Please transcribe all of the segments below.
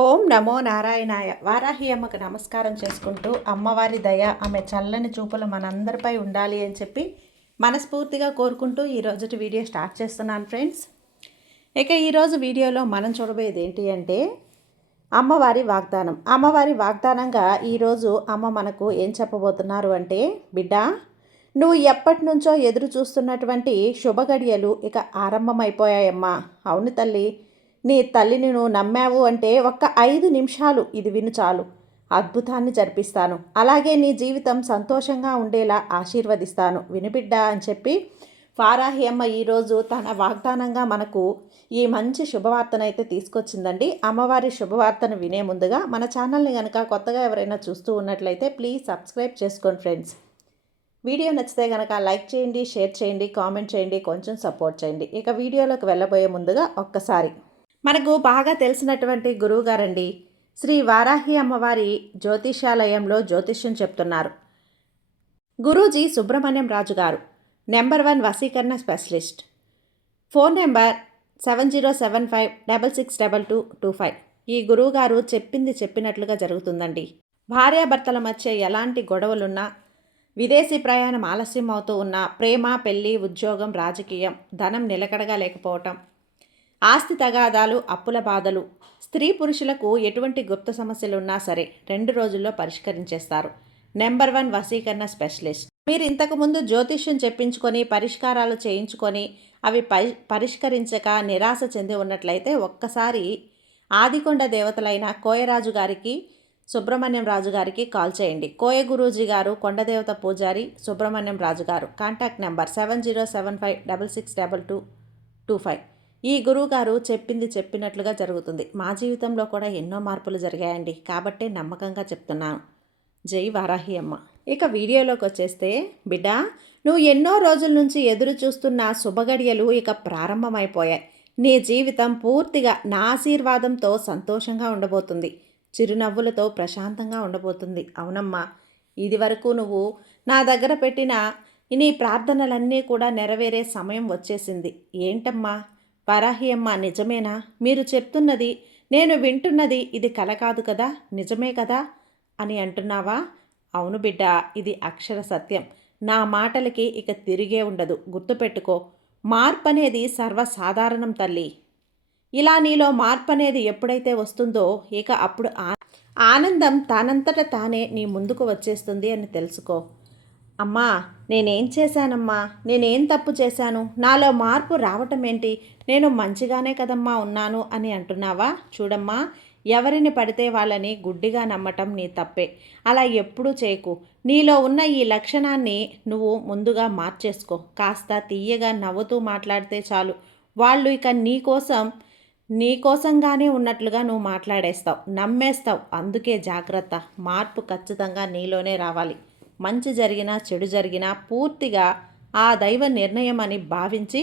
ఓం నమో నారాయణాయ. వారాహి అమ్మకు నమస్కారం చేసుకుంటూ అమ్మవారి దయ ఆమె చల్లని చూపులు మనందరిపై ఉండాలి అని చెప్పి మనస్ఫూర్తిగా కోరుకుంటూ ఈరోజు వీడియో స్టార్ట్ చేస్తున్నాను ఫ్రెండ్స్. ఇక ఈరోజు వీడియోలో మనం చూడబోయేది ఏంటి అంటే అమ్మవారి వాగ్దానం. అమ్మవారి వాగ్దానంగా ఈరోజు అమ్మ మనకు ఏం చెప్పబోతున్నారు అంటే, బిడ్డ, నువ్వు ఎప్పటి నుంచో ఎదురు చూస్తున్నటువంటి శుభగడియలు ఇక ఆరంభమైపోయాయమ్మా. అవును తల్లి, నీ తల్లిని నువ్వు నమ్మావు అంటే ఒక్క 5 నిమిషాలు ఇది విను చాలు, అద్భుతాన్ని జరిపిస్తాను. అలాగే నీ జీవితం సంతోషంగా ఉండేలా ఆశీర్వదిస్తాను, వినిబిడ్డా అని చెప్పి వారాహి అమ్మ ఈరోజు తన వాగ్దానంగా మనకు ఈ మంచి శుభవార్తనైతే తీసుకొచ్చిందండి. అమ్మవారి శుభవార్తను వినే ముందుగా మన ఛానల్ని కనుక కొత్తగా ఎవరైనా చూస్తూ ఉన్నట్లయితే ప్లీజ్ సబ్స్క్రైబ్ చేసుకోండి ఫ్రెండ్స్. వీడియో నచ్చితే కనుక లైక్ చేయండి, షేర్ చేయండి, కామెంట్ చేయండి, కొంచెం సపోర్ట్ చేయండి. ఇక వీడియోలోకి వెళ్ళబోయే ముందుగా ఒక్కసారి మనకు బాగా తెలిసినటువంటి గురువుగారండి శ్రీ వారాహి అమ్మవారి జ్యోతిషాలయంలో జ్యోతిష్యం చెప్తున్నారు. గురూజీ సుబ్రహ్మణ్యం రాజు గారు, నెంబర్ 1 వశీకరణ స్పెషలిస్ట్. Phone number 7075662225. ఈ గురువుగారు చెప్పింది చెప్పినట్లుగా జరుగుతుందండి. భార్యాభర్తల మధ్య ఎలాంటి గొడవలున్నా, విదేశీ ప్రయాణం ఆలస్యం అవుతూ ఉన్నా, ప్రేమ, పెళ్లి, ఉద్యోగం, రాజకీయం, ధనం నిలకడగా లేకపోవటం, ఆస్తి తగాదాలు, అప్పుల బాధలు, స్త్రీ పురుషులకు ఎటువంటి గుప్త సమస్యలు ఉన్నా సరే 2 రోజుల్లో పరిష్కరించేస్తారు. నెంబర్ 1 వశీకరణ స్పెషలిస్ట్. మీరు ఇంతకుముందు జ్యోతిష్యం చెప్పించుకొని పరిష్కారాలు చేయించుకొని అవి పరిష్కరించక నిరాశ చెంది ఉన్నట్లయితే ఒక్కసారి ఆదికొండ దేవతలైన కోయరాజు గారికి, సుబ్రహ్మణ్యం రాజు గారికి కాల్ చేయండి. కోయ గురూజీ గారు, కొండదేవత పూజారి, సుబ్రహ్మణ్యం రాజు గారు. Contact number 7075662225. ఈ గురువుగారు చెప్పింది చెప్పినట్లుగా జరుగుతుంది. మా జీవితంలో కూడా ఎన్నో మార్పులు జరిగాయండి, కాబట్టే నమ్మకంగా చెప్తున్నాను. జై వారాహి అమ్మ. ఇక వీడియోలోకి వచ్చేస్తే, బిడ్డ, నువ్వు ఎన్నో రోజుల నుంచి ఎదురు చూస్తున్న శుభగడియలు ఇక ప్రారంభమైపోయాయి. నీ జీవితం పూర్తిగా నా ఆశీర్వాదంతో సంతోషంగా ఉండబోతుంది, చిరునవ్వులతో ప్రశాంతంగా ఉండబోతుంది. అవునమ్మా, ఇది వరకు నువ్వు నా దగ్గర పెట్టిన నీ ప్రార్థనలన్నీ కూడా నెరవేరే సమయం వచ్చేసింది. ఏంటమ్మా వారాహి అమ్మ, నిజమేనా? మీరు చెప్తున్నది, నేను వింటున్నది ఇది కల కాదు కదా, నిజమే కదా అని అంటున్నావా? అవును బిడ్డ, ఇది అక్షర సత్యం. నా మాటలకి ఇక తిరిగే ఉండదు. గుర్తుపెట్టుకో, మార్పు అనేది సర్వసాధారణం తల్లి. ఇలా నీలో మార్పు అనేది ఎప్పుడైతే వస్తుందో ఇక అప్పుడు ఆనందం తనంతట తానే నీ ముందుకు వచ్చేస్తుంది అని తెలుసుకో. అమ్మా, నేనేం చేశానమ్మా? నేనేం తప్పు చేశాను? నాలో మార్పు రావటం ఏంటి? నేను మంచిగానే కదమ్మా ఉన్నాను అని అంటున్నావా? చూడమ్మా, ఎవరిని పడితే వాళ్ళని గుడ్డిగా నమ్మటం నీ తప్పే. అలా ఎప్పుడూ చేయకు. నీలో ఉన్న ఈ లక్షణాన్ని నువ్వు ముందుగా మార్చేసుకో. కాస్త తీయగా నవ్వుతూ మాట్లాడితే చాలు, వాళ్ళు ఇక నీకోసంగానే ఉన్నట్లుగా నువ్వు మాట్లాడేస్తావు, నమ్మేస్తావు. అందుకే జాగ్రత్త. మార్పు ఖచ్చితంగా నీలోనే రావాలి. మంచి జరిగినా చెడు జరిగినా పూర్తిగా ఆ దైవ నిర్ణయం అని భావించి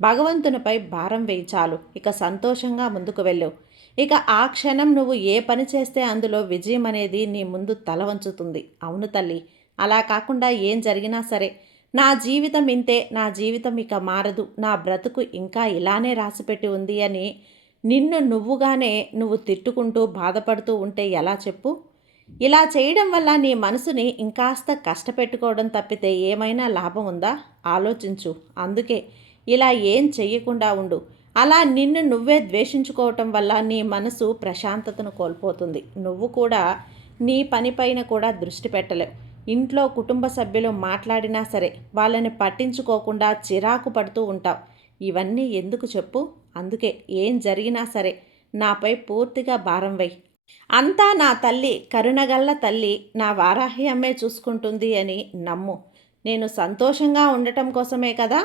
భగవంతునిపై భారం వేయి చాలు. ఇక సంతోషంగా ముందుకు వెళ్ళు. ఇక ఆ క్షణం నువ్వు ఏ పని చేస్తే అందులో విజయం అనేది నీ ముందు తల వంచుతుంది. అవును తల్లి, అలా కాకుండా ఏం జరిగినా సరే నా జీవితం ఇంతే, నా జీవితం ఇక మారదు, నా బ్రతుకు ఇంకా ఇలానే రాసిపెట్టి ఉంది అని నిన్ను నువ్వు తిట్టుకుంటూ బాధపడుతూ ఉంటే ఎలా చెప్పు? ఇలా చేయడం వల్ల నీ మనసుని ఇంకాస్త కష్టపెట్టుకోవడం తప్పితే ఏమైనా లాభం ఉందా? ఆలోచించు. అందుకే ఇలా ఏం చెయ్యకుండా ఉండు. అలా నిన్ను నువ్వే ద్వేషించుకోవటం వల్ల నీ మనసు ప్రశాంతతను కోల్పోతుంది. నువ్వు కూడా నీ పనిపైన కూడా దృష్టి పెట్టలేవు. ఇంట్లో కుటుంబ సభ్యులు మాట్లాడినా సరే వాళ్ళని పట్టించుకోకుండా చిరాకు పడుతూ ఉంటావు. ఇవన్నీ ఎందుకు చెప్పు? అందుకే ఏం జరిగినా సరే నాపై పూర్తిగా భారం వేయి. అంతా నా తల్లి, కరుణగల్ల తల్లి, నా వారాహి అమ్మే చూసుకుంటుంది అని నమ్ము. నేను సంతోషంగా ఉండటం కోసమే కదా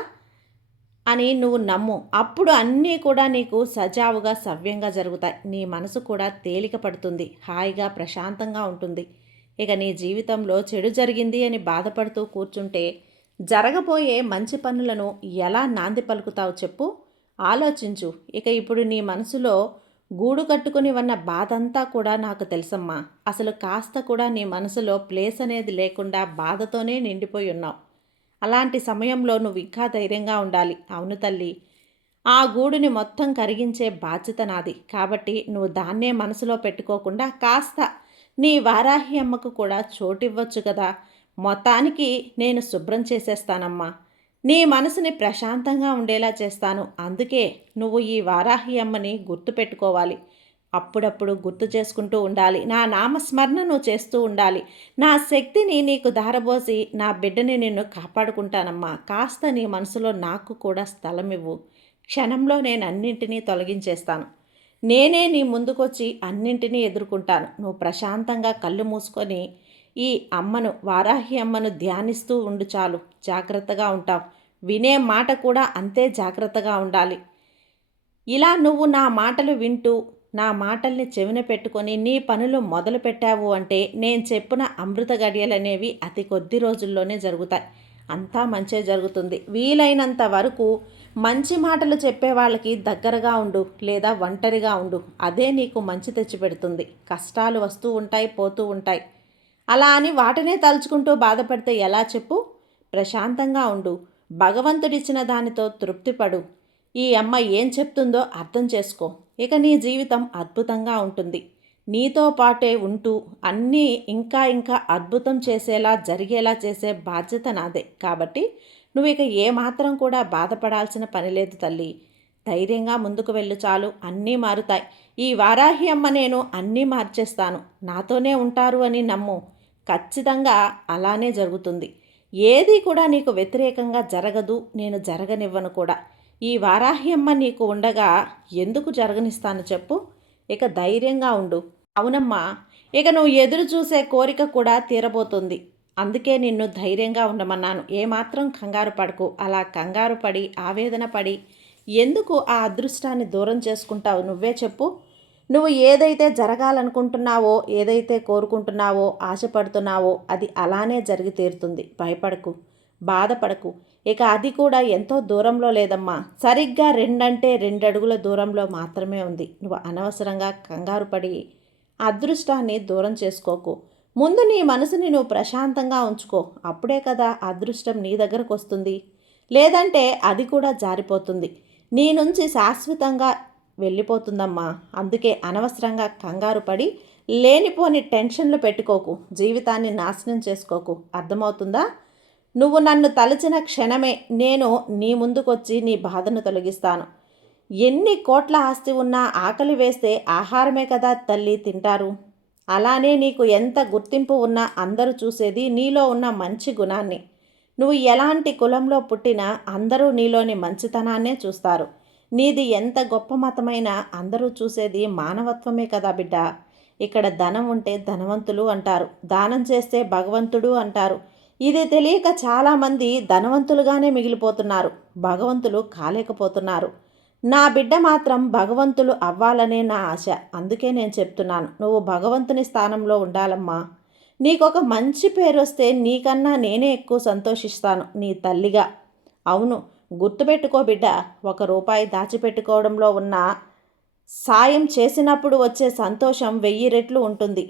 అని నువ్వు నమ్ము. అప్పుడు అన్నీ కూడా నీకు సజావుగా సవ్యంగా జరుగుతాయి. నీ మనసు కూడా తేలిక పడుతుంది, హాయిగా ప్రశాంతంగా ఉంటుంది. ఇక నీ జీవితంలో చెడు జరిగింది అని బాధపడుతూ కూర్చుంటే జరగబోయే మంచి పనులను ఎలా నాంది పలుకుతావు చెప్పు? ఆలోచించు. ఇక ఇప్పుడు నీ మనసులో గూడు కట్టుకుని ఉన్న బాధంతా కూడా నాకు తెలుసమ్మా. అసలు కాస్త కూడా నీ మనసులో ప్లేస్ అనేది లేకుండా బాధతోనే నిండిపోయి ఉన్నావు. అలాంటి సమయంలో నువ్వు ఇంకా ధైర్యంగా ఉండాలి. అవును తల్లి, ఆ గూడుని మొత్తం కరిగించే బాధ్యత నాది. కాబట్టి నువ్వు దాన్నే మనసులో పెట్టుకోకుండా కాస్త నీ వారాహి అమ్మకు కూడా చోటివ్వచ్చు కదా! మొత్తానికి నేను శుభ్రం చేసేస్తానమ్మా. నీ మనసుని ప్రశాంతంగా ఉండేలా చేస్తాను. అందుకే నువ్వు ఈ వారాహి అమ్మని గుర్తుపెట్టుకోవాలి. అప్పుడప్పుడు గుర్తు చేసుకుంటూ ఉండాలి. నా నామస్మరణ నువ్వు చేస్తూ ఉండాలి. నా శక్తిని నీకు ధారబోసి నా బిడ్డని నిన్ను కాపాడుకుంటానమ్మా. కాస్త నీ మనసులో నాకు కూడా స్థలం ఇవ్వు. క్షణంలో నేను అన్నింటినీ తొలగించేస్తాను. నేనే నీ ముందుకొచ్చి అన్నింటినీ ఎదుర్కొంటాను. నువ్వు ప్రశాంతంగా కళ్ళు మూసుకొని ఈ అమ్మను, వారాహి అమ్మను ధ్యానిస్తూ ఉండు చాలు. జాగ్రత్తగా ఉంటావు. వినే మాట కూడా అంతే జాగ్రత్తగా ఉండాలి. ఇలా నువ్వు నా మాటలు వింటూ నా మాటల్ని చెవిన పెట్టుకొని నీ పనులు మొదలు పెట్టావు అంటే నేను చెప్పిన అమృత గడియలనేవి అతి కొద్ది రోజుల్లోనే జరుగుతాయి. అంతా మంచే జరుగుతుంది. వీలైనంత వరకు మంచి మాటలు చెప్పే వాళ్ళకి దగ్గరగా ఉండు, లేదా ఒంటరిగా ఉండు. అదే నీకు మంచి తెచ్చిపెడుతుంది. కష్టాలు వస్తూ ఉంటాయి, పోతూ ఉంటాయి. అలా అని వాటినే తలుచుకుంటూ బాధపడితే ఎలా చెప్పు? ప్రశాంతంగా ఉండు. భగవంతుడిచ్చిన దానితో తృప్తిపడు. ఈ అమ్మ ఏం చెప్తుందో అర్థం చేసుకో. ఇక నీ జీవితం అద్భుతంగా ఉంటుంది. నీతో పాటే ఉంటూ అన్నీ ఇంకా ఇంకా అద్భుతం చేసేలా, జరిగేలా చేసే బాధ్యత నాదే. కాబట్టి నువ్వు ఇక ఏమాత్రం కూడా బాధపడాల్సిన పని లేదు తల్లి. ధైర్యంగా ముందుకు వెళ్ళు చాలు. అన్నీ మారుతాయి. ఈ వారాహి అమ్మ నేను అన్నీ మార్చేస్తాను. నాతోనే ఉంటారు అని నమ్ము. ఖచ్చితంగా అలానే జరుగుతుంది. ఏది కూడా నీకు వ్యతిరేకంగా జరగదు. నేను జరగనివ్వను కూడా. ఈ వారాహి అమ్మ నీకు ఉండగా ఎందుకు జరగనిస్తాను చెప్పు? ఇక ధైర్యంగా ఉండు. అవునమ్మా, ఇక నువ్వు ఎదురు చూసే కోరిక కూడా తీరబోతుంది. అందుకే నిన్ను ధైర్యంగా ఉండమన్నాను. ఏమాత్రం కంగారు పడకు. అలా కంగారు పడి, ఆవేదన పడి ఎందుకు ఆ అదృష్టాన్ని దూరం చేసుకుంటావు? నువ్వే చెప్పు. నువ్వు ఏదైతే జరగాలనుకుంటున్నావో, ఏదైతే కోరుకుంటున్నావో, ఆశపడుతున్నావో అది అలానే జరిగి తీరుతుంది. భయపడకు, బాధపడకు. ఇక అది కూడా ఎంతో దూరంలో లేదమ్మా. సరిగ్గా 2 అడుగుల దూరంలో మాత్రమే ఉంది. నువ్వు అనవసరంగా కంగారు పడి అదృష్టాన్ని దూరం చేసుకోకు. ముందు నీ మనసుని నువ్వు ప్రశాంతంగా ఉంచుకో. అప్పుడే కదా అదృష్టం నీ దగ్గరకు వస్తుంది. లేదంటే అది కూడా జారిపోతుంది. నీ నుంచి శాశ్వతంగా వెళ్ళిపోతుందమ్మా. అందుకే అనవసరంగా కంగారు పడి లేనిపోని టెన్షన్లు పెట్టుకోకు. జీవితాన్ని నాశనం చేసుకోకు. అర్థమవుతుందా? నువ్వు నన్ను తలచిన క్షణమే నేను నీ ముందుకొచ్చి నీ బాధను తొలగిస్తాను. ఎన్ని కోట్ల ఆస్తి ఉన్నా ఆకలి వేస్తే ఆహారమే కదా తల్లి తింటారు. అలానే నీకు ఎంత గుర్తింపు ఉన్నా అందరూ చూసేది నీలో ఉన్న మంచి గుణాన్ని. నువ్వు ఎలాంటి కులంలో పుట్టినా అందరూ నీలోని మంచితనాన్నే చూస్తారు. నీది ఎంత గొప్ప మతమైనా అందరూ చూసేది మానవత్వమే కదా బిడ్డ. ఇక్కడ ధనం ఉంటే ధనవంతులు అంటారు, దానం చేస్తే భగవంతుడు అంటారు. ఇది తెలియక చాలామంది ధనవంతులుగానే మిగిలిపోతున్నారు, భగవంతులు కాలేకపోతున్నారు. నా బిడ్డ మాత్రం భగవంతులు అవ్వాలనే నా ఆశ. అందుకే నేను చెప్తున్నాను, నువ్వు భగవంతుని స్థానంలో ఉండాలమ్మా. నీకొక మంచి పేరు వస్తే నీకన్నా నేనే ఎక్కువ సంతోషిస్తాను నీ తల్లిగా. అవును, గుర్తుపెట్టుకో బిడ్డ, ₹1 దాచిపెట్టుకోవడంలో ఉన్న సాయం చేసినప్పుడు వచ్చే సంతోషం 1000 రెట్లు ఉంటుంది.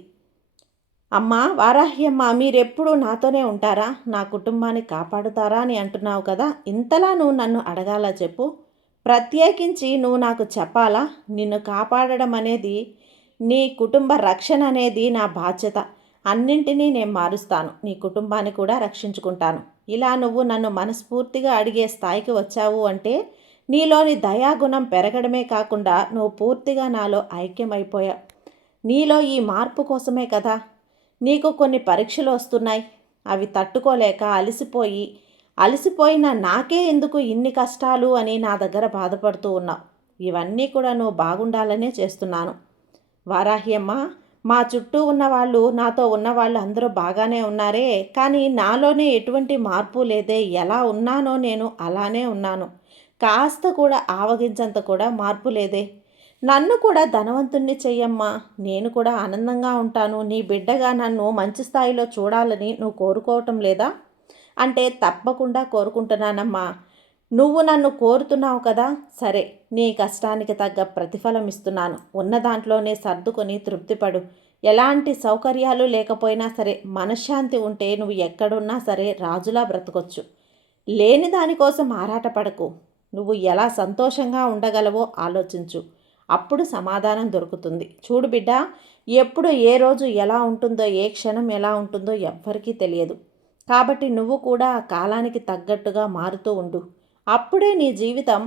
అమ్మా వారాహి అమ్మ, మీరెప్పుడూ నాతోనే ఉంటారా? నా కుటుంబాన్ని కాపాడుతారా అని అంటున్నావు కదా. ఇంతలా నువ్వు నన్ను అడగాలా చెప్పు? ప్రత్యేకించి నువ్వు నాకు చెప్పాలా? నిన్ను కాపాడడం అనేది, నీ కుటుంబ రక్షణ అనేది నా బాధ్యత. అన్నింటినీ నేను మారుస్తాను. నీ కుటుంబాన్ని కూడా రక్షించుకుంటాను. ఇలా నువ్వు నన్ను మనస్ఫూర్తిగా అడిగే స్థాయికి వచ్చావు అంటే నీలోని దయాగుణం పెరగడమే కాకుండా నువ్వు పూర్తిగా నాలో ఐక్యమైపోయావు. నీలో ఈ మార్పు కోసమే కదా నీకు కొన్ని పరీక్షలు వస్తున్నాయి. అవి తట్టుకోలేక అలసిపోయిన నాకే ఎందుకు ఇన్ని కష్టాలు అని నా దగ్గర బాధపడుతూ ఉన్నావు. ఇవన్నీ కూడా నువ్వు బాగుండాలనే చేస్తున్నాను. వారాహి అమ్మ, మా చుట్టూ ఉన్నవాళ్ళు, నాతో ఉన్నవాళ్ళు అందరూ బాగానే ఉన్నారే, కానీ నాలోనే ఎటువంటి మార్పు లేదే. ఎలా ఉన్నానో నేను అలానే ఉన్నాను. కాస్త కూడా ఆవగించంత కూడా మార్పు లేదే. నన్ను కూడా ధనవంతుణ్ణి చెయ్యమ్మా. నేను కూడా ఆనందంగా ఉంటాను. నీ బిడ్డగా నన్ను మంచి స్థాయిలో చూడాలని నువ్వు కోరుకోవటం లేదా? అంటే తప్పకుండా కోరుకుంటున్నానమ్మా. నువ్వు నన్ను కోరుతున్నావు కదా, సరే, నీ కష్టానికి తగ్గ ప్రతిఫలం ఇస్తున్నాను. ఉన్న దాంట్లోనే సర్దుకొని తృప్తిపడు. ఎలాంటి సౌకర్యాలు లేకపోయినా సరే మనశ్శాంతి ఉంటే నువ్వు ఎక్కడున్నా సరే రాజులా బ్రతకొచ్చు. లేని దానికోసం ఆరాటపడకు. నువ్వు ఎలా సంతోషంగా ఉండగలవో ఆలోచించు. అప్పుడు సమాధానం దొరుకుతుంది. చూడు బిడ్డ, ఎప్పుడు ఏ రోజు ఎలా ఉంటుందో, ఏ క్షణం ఎలా ఉంటుందో ఎవ్వరికీ తెలియదు. కాబట్టి నువ్వు కూడా ఆ కాలానికి తగ్గట్టుగా మారుతూ ఉండు. అప్పుడే నీ జీవితం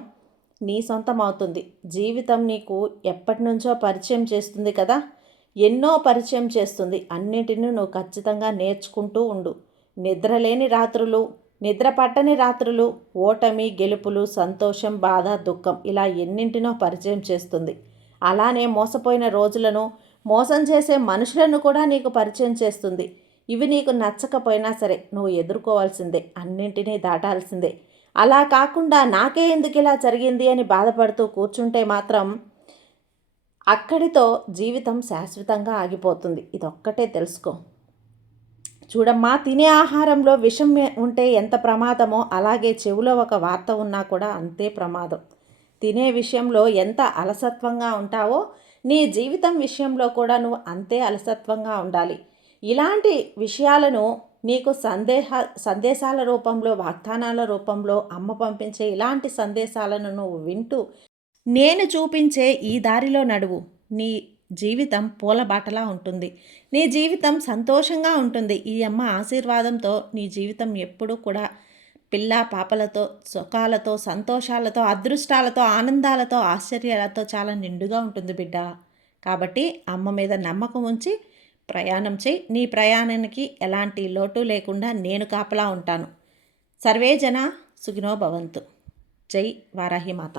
నీ సొంతం అవుతుంది. జీవితం నీకు ఎప్పటినుంచో పరిచయం చేస్తుంది కదా, ఎన్నో పరిచయం చేస్తుంది. అన్నిటిని నువ్వు ఖచ్చితంగా నేర్చుకుంటూ ఉండు. నిద్రలేని రాత్రులు, నిద్ర పట్టని రాత్రులు, ఓటమి, గెలుపులు, సంతోషం, బాధ, దుఃఖం ఇలా ఎన్నింటినో పరిచయం చేస్తుంది. అలానే మోసపోయిన రోజులను, మోసం చేసే మనుషులను కూడా నీకు పరిచయం చేస్తుంది. ఇవి నీకు నచ్చకపోయినా సరే నువ్వు ఎదుర్కోవాల్సిందే, అన్నింటినీ దాటాల్సిందే. అలా కాకుండా నాకే ఎందుకు ఇలా జరిగింది అని బాధపడుతూ కూర్చుంటే మాత్రం అక్కడితో జీవితం శాశ్వతంగా ఆగిపోతుంది. ఇదొక్కటే తెలుసుకో. చూడమ్మా, తినే ఆహారంలో విషం ఉంటే ఎంత ప్రమాదమో అలాగే చెవిలో ఒక వార్త ఉన్నా కూడా అంతే ప్రమాదం. తినే విషయంలో ఎంత అలసత్వంగా ఉంటావో నీ జీవితం విషయంలో కూడా నువ్వు అంతే అలసత్వంగా ఉండాలి. ఇలాంటి విషయాలను నీకు సందేశాల రూపంలో, వాగ్దానాల రూపంలో అమ్మ పంపించే ఇలాంటి సందేశాలను నువ్వు వింటూ నేను చూపించే ఈ దారిలో నడువు. నీ జీవితం పూలబాటలా ఉంటుంది. నీ జీవితం సంతోషంగా ఉంటుంది. ఈ అమ్మ ఆశీర్వాదంతో నీ జీవితం ఎప్పుడూ కూడా పిల్ల పాపలతో, సుఖాలతో, సంతోషాలతో, అదృష్టాలతో, ఆనందాలతో, ఆశ్చర్యాలతో చాలా నిండుగా ఉంటుంది బిడ్డ. కాబట్టి అమ్మ మీద నమ్మకం ఉంచి ప్రయాణం చేయి. నీ ప్రయాణానికి ఎలాంటి లోటు లేకుండా నేను కాపలా ఉంటాను. సర్వే జన సుఖినో భవంతు. జై వారాహి మాత.